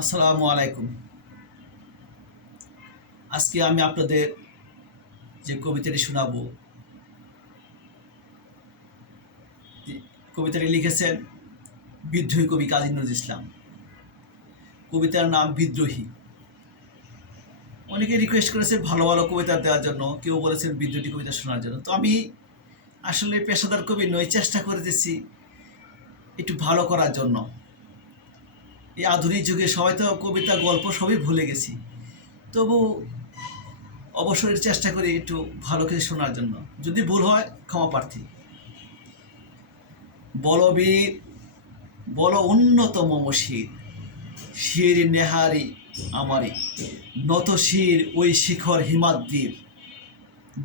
আসসালামু আলাইকুম। আজকে আমি আপনাদের যে কবিতাটি শোনাবো, কবিতাটি লিখেছেন বিদ্রোহী কবি কাজী নজরুল ইসলাম। কবিতার নাম বিদ্রোহী। অনেকে রিকোয়েস্ট করেছে ভালো ভালো কবিতা দেওয়ার জন্য, কেউ বলেছেন বিদ্রোহী কবিতা শোনার জন্য। তো আমি আসলে পেশাদার কবি নই, চেষ্টা করতেছি একটু ভালো করার জন্য। এই আধুনিক যুগে সবাই তো কবিতা গল্প সবই ভুলে গেছি, তবু অবশ্যই চেষ্টা করি একটু ভালো কিছু শোনার জন্য। যদি ভুল হয় ক্ষমা প্রার্থী। বলবীর বল উন্নত মম শির, শির নেহারি আমারি, নত শির ওই শিখর হিমাদ্রির।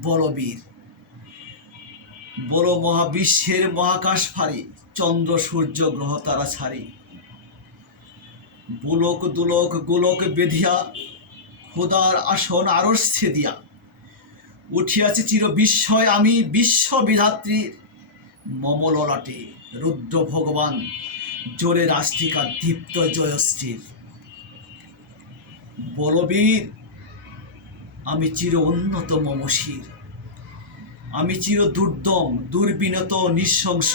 বলবীর বল মহাবিশ্বের মহাকাশ ফারি, চন্দ্র সূর্য গ্রহ তারা ছাড়ি। বুলক দুলক গোলক বেধিয়া, খোদার আসন আরশ ছেদিয়া, উঠিয়াছি চির বিস্ময় আমি বিশ্ববিধাত্রীর। মম ললাটে রুদ্র ভগবান, জোরে রাষ্ট্রিকা দীপ্ত জয়শ্রীর। বলবীর আমি চির উন্নত মম শির, আমি চির দুর্দম দুর্বিনত নৃশংস,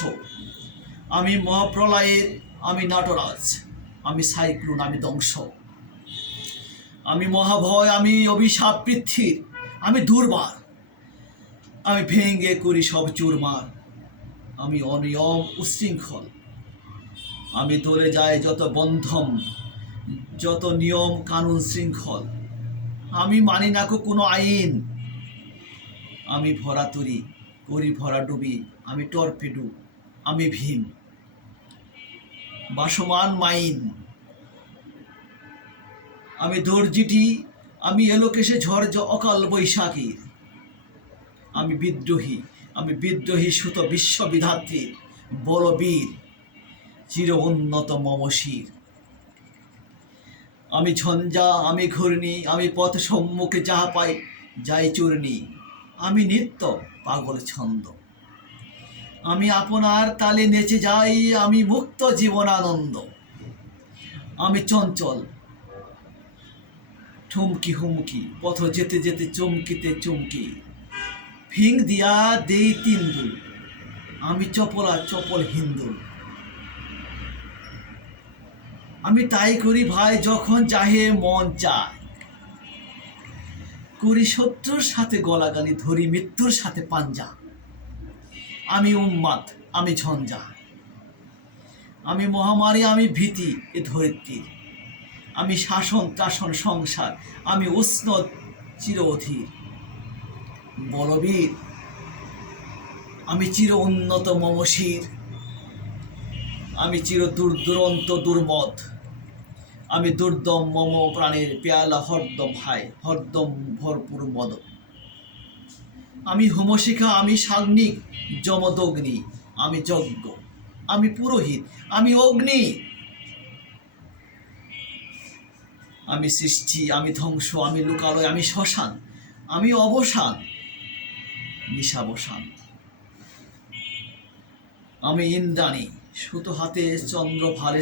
আমি মহাপ্রলয়ের আমি নাটরাজ, আমি সাইক্লোন আমি ধ্বংস, আমি মহাভয় আমি অভিশাপ পৃথ্বীর, আমি দুর্বার, আমি ভেঙ্গে করি সব চুরমার, আমি অনিয়ম উশৃঙ্খল, আমি দলে যাই যত বন্ধম যত নিয়ম কানুন শৃঙ্খল, আমি মানি না কোনো আইন, আমি ভরা তরি করি ভরা ডুবি, আমি টর্পেডো আমি ভীম, বাসমান মাইন, আমি দর্জিটি আমি এলোকেশে ঝড় অকাল বৈশাখীর। আমি বিদ্রোহী সুত বিশ্ববিধাত্রীর। বলবীর চির উন্নত মম শির, আমি ঝঞ্ঝা আমি ঘূর্ণি, আমি পথ সম্মুখে যাহা পাই যাই চূর্ণি, আমি নিত্য পাগল ছন্দ, আমি আপনার তালে নেচে যাই, আমি মুক্ত জীবন আনন্দ, আমি চঞ্চল ঠুমকি হুমকি পথ যেতে যেতে চমকিতে চমকি, ফিং দিয়া দেই তিন্দুল, আমি চপলা চপল হিন্দুল, আমি তাই করি ভাই যখন চাহে মন চায়, করি শত্রুর সাথে গলাগালি ধরি মৃত্যুর সাথে পাঞ্জা, আমি উম্মাদ আমি ঝঞ্ঝা, আমি মহামারী আমি ভীতি এ ধরিত্রীর, আমি শাসন ত্রাসন সংসার, আমি উষ্ণ চির অধীর। বলবীর আমি চির উন্নত মম শির, আমি চির দুরন্ত দুর্মদ, আমি দুর্দম মম প্রাণের পেয়ালা হরদম হায় হরদম ভরপুর মদ, আমি হোমশিখা আমি সাগ্নিক যমদগ্নি, আমি যজ্ঞ আমি পুরোহিত আমি অগ্নি, আমি সৃষ্টি আমি ধ্বংস আমি লোকালয় আমি শ্মশান, আমি অবসান নিশাবসান, আমি ইন্দ্রাণী সুতো হাতে চন্দ্র ভালে